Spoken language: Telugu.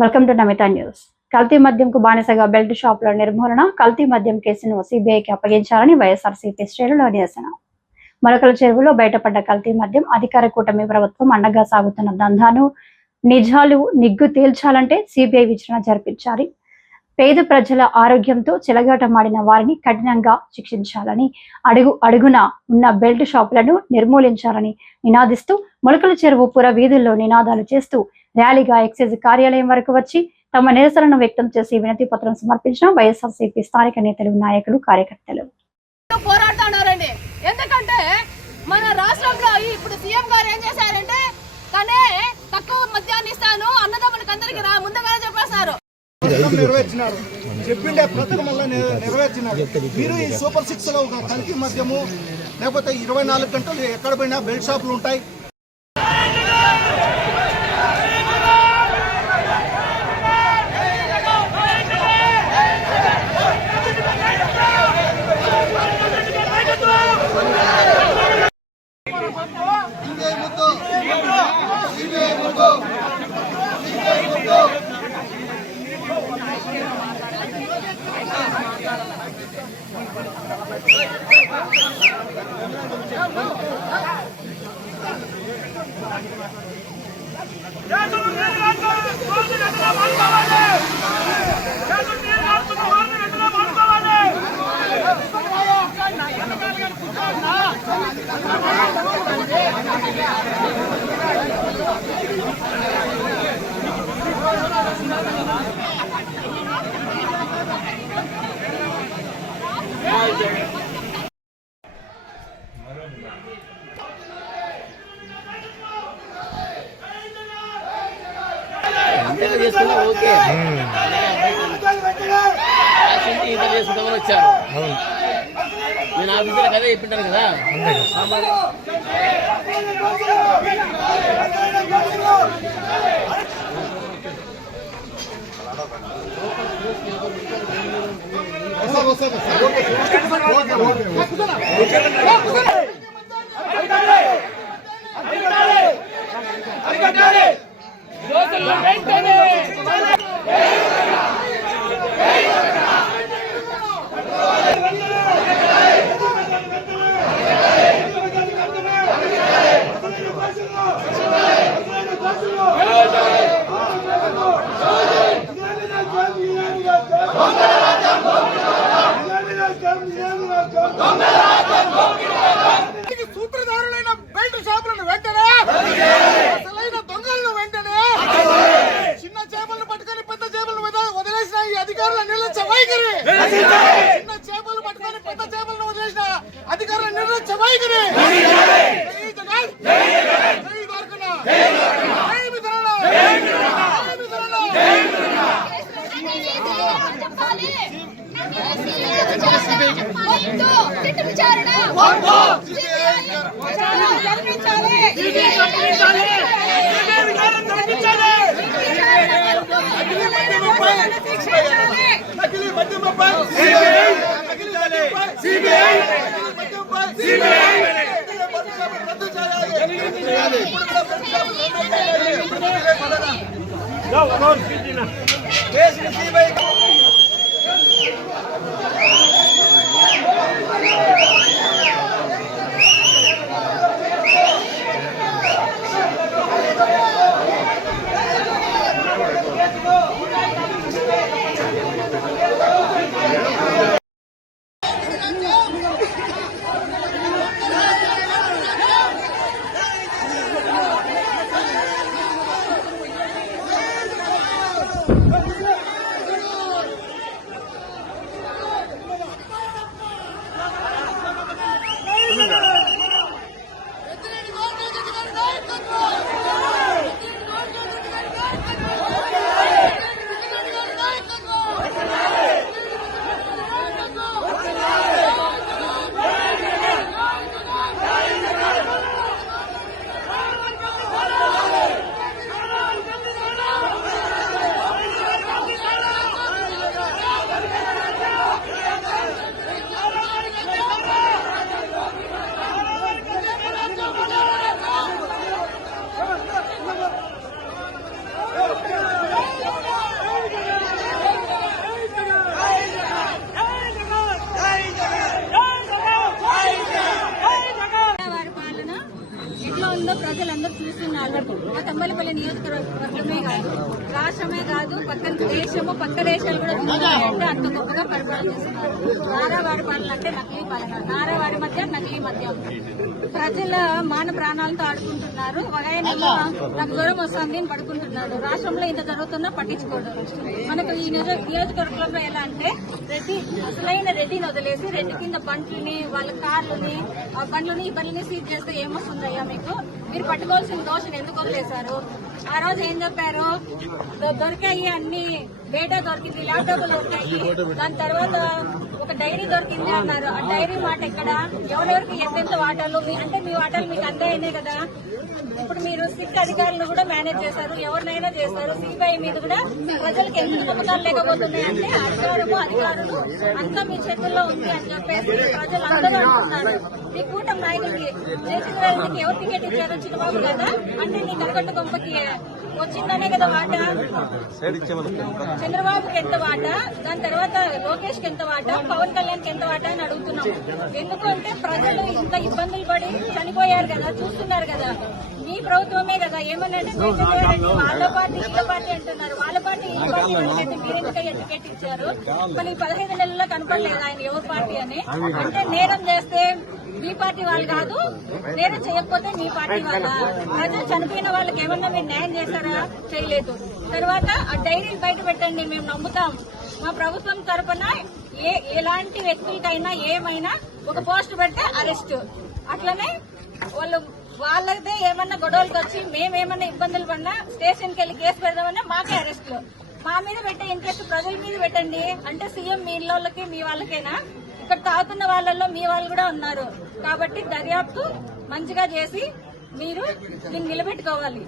వెల్కమ్ టు నమిత న్యూస్ కల్తీ మద్యంకు బానిసగా బెల్ట్ షాపుల నిర్మూలన కల్తీ మద్యం కేసును సిబిఐకి అప్పగించాలని వైఎస్ఆర్సీపీ శ్రేణులు నిరసన. మొలకల చెరువులో బయటపడ్డ కల్తీ మద్యం అధికార కూటమి ప్రభుత్వం అండగా సాగుతున్న దందాను నిజాలు నిగ్గు తేల్చాలంటే సిబిఐ విచారణ జరిపించాలి. పేద ప్రజల ఆరోగ్యంతో చెలగాటమాడిన వారిని కఠినంగా శిక్షించాలని అడుగు అడుగున ఉన్న బెల్ట్ షాపులను నిర్మూలించాలని నినాదిస్తూ మొలకల చెరువు పుర వీధుల్లో నినాదాలు చేస్తూ ర్యాలీగా ఎక్సైజ్ కార్యాలయం వరకు వచ్చి తమ నిరసనను వ్యక్తం చేసి వినతి పత్రం సమర్పించిన వైఎస్ఆర్సీపీ స్థానిక నేతలు నాయకులు కార్యకర్తలు. పోరాడుతున్నారండి. ఎందుకంటే మన రాష్ట్రంలో ఇప్పుడు సీఎం గారు ఏం చేశారు? పథకం నెరవేర్చినారు. చెప్పిండే పథకం వల్ల నెరవేర్చినారు. మీరు ఈ సూపర్ సిక్స్లో ఒక కలికి మద్యము లేకపోతే ఇరవై నాలుగు గంటలు ఎక్కడ పోయినా బెల్ట్ షాపులు ఉంటాయి. ఇంటర్ చేసుకున్నా ఓకే. ఇంటర్ చేసుకుంటామని వచ్చారు నేను ఆఫీసర్ అదే చెప్పింటాను కదా. అధికారుల నిర్లక్ష్య వైఖరి! జై జగన్ జై ద్వారకన జై వితరణ జై వితరణ విచారణ నకిలీ మద్యంపై సిబిఐ నకిలీ మద్యంపై సిబిఐ నకిలీ మద్యంపై Não, não, não, não. మా తమ్మలపల్లి నియోజకవర్గమే కాదు. రాష్ట్రమే కాదు పక్కన దేశము పక్క దేశాలు కూడా అంటే అంత గొప్పగా పరిపాలన చేస్తున్నారు. నారావారి పాలన అంటే నకిలీ పాలన. నారావారి మధ్య నకిలీ మద్యం. ప్రజల మాన ప్రాణాలతో ఆడుకుంటున్నారు. ఒక ఆయన నాకు జ్వరం వస్తుంది అని పడుకుంటున్నాడు. రాష్ట్రంలో ఇంత జరుగుతున్నా పట్టించుకోడు. మనకు ఈ నియోజకవర్గంలో ఎలా అంటే రెడ్డి అసలైన రెడ్డిని వదిలేసి రెడ్డి కింద బంట్లని వాళ్ళ కార్లని ఆ బండ్లని ఈ బండ్లని సీజ్ చేస్తే ఏమొస్తుందయ్యా మీకు? మీరు పట్టుకోవాల్సిన దోషం ఎందుకు వదిలేశారు? ఆ రోజు ఏం చెప్పారు? దొరికాయి అన్ని డేటా దొరికింది ల్యాప్టాప్ దొరికాయి. దాని తర్వాత ఒక డైరీ దొరికింది అన్నారు. ఆ డైరీ మాట ఇక్కడ ఎవరెవరికి ఎంతెంత వాటాలు? అంటే మీ వాటాలు మీకు అందాయనే కదా. ఇప్పుడు మీరు సిక్ అధికారులు కూడా మేనేజ్ చేశారు ఎవరినైనా చేశారు సిబిఐ మీద కూడా ప్రజలకు ఎందుకు నమ్మకాలు లేకపోతున్నాయి అంటే అధికారము అధికారులు అంతా మీ చేతుల్లో ఉంది అని చెప్పేసి ప్రజలు అందరూ అంటున్నారు. మీ కూటమి నాయకుడికి చేసిన వాళ్ళకి ఎవరు టికెట్ ఇచ్చారు చిన్నబాబు కదా అంటే నీ కరకట్టు గొప్పకి వచ్చిందనే కదా వాట? చంద్రబాబుకి ఎంత వాట? దాని తర్వాత లోకేష్కి ఎంత వాట? పవన్ కళ్యాణ్కి ఎంత వాట అని అడుగుతున్నాం. ఎందుకంటే ప్రజలు ఇంత ఇబ్బందులు పడి చనిపోయారు కదా చూస్తున్నారు కదా. మీ ప్రభుత్వమే కదా. ఏమనంటే వాళ్ళ పార్టీ వీళ్ళ పార్టీ అంటున్నారు. వాళ్ళ పార్టీ ఈ పార్టీ అంటే మీరు ఎందుకయ్యా టికెట్ ఇచ్చారు? మరి పదహైదు నెలల్లో కనపడలేదు ఆయన ఎవరి పార్టీ అని. అంటే నేరం చేస్తే మీ పార్టీ వాళ్ళు కాదు నేను చేయకపోతే మీ పార్టీ వాళ్ళ. ప్రజలు చనిపోయిన వాళ్ళకి ఏమన్నా మీరు న్యాయం చేశారా? చేయలేదు. తర్వాత ఆ డైరీలు బయట పెట్టండి మేము నమ్ముతాం. మా ప్రభుత్వం తరఫున ఏ ఎలాంటి వ్యక్తులకైనా ఏమైనా ఒక పోస్ట్ పెడితే అరెస్ట్. అట్లనే వాళ్ళు వాళ్ళదే ఏమన్నా గొడవలకు వచ్చి మేమేమన్నా ఇబ్బందులు పడినా స్టేషన్కి వెళ్ళి కేసు పెడదామన్నా మాకే అరెస్టులు మా మీద పెట్టే ఇంట్రెస్ట్ ప్రజల మీద పెట్టండి. అంటే సీఎం మీ ఇళ్ళకి మీ వాళ్ళకేనా? ఇక్కడ తాగుతున్న వాళ్ళల్లో మీ వాళ్ళు కూడా ఉన్నారు. కాబట్టి దర్యాప్తు మంచిగా చేసి మీరు దీన్ని నిలబెట్టుకోవాలి.